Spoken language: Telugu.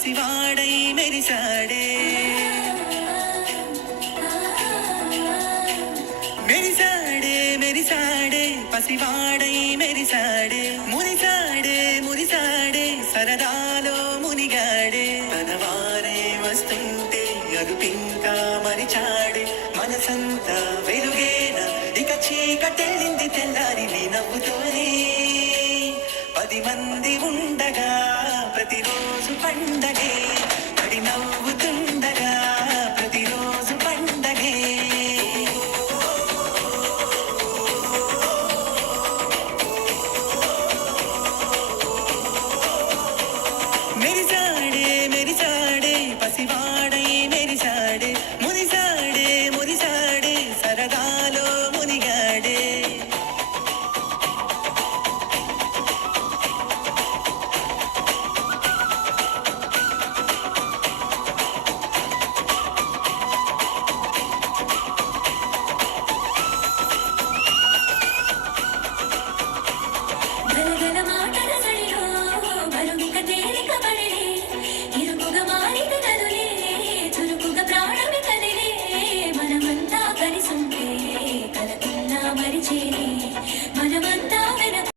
పసివాడై మెరిసాడే మెరిసాడే మెరిసాడే పసివాడై మెరిసాడే మురిసాడే మురిసాడే సరదాలో మునిగాడే తన వారే వస్తుంటే అరుపింకా మరిచాడే మనసంతా వెలుగేనా ఇక చీకటెళ్ళింది తెల్లారి నీ నవ్వుతోనే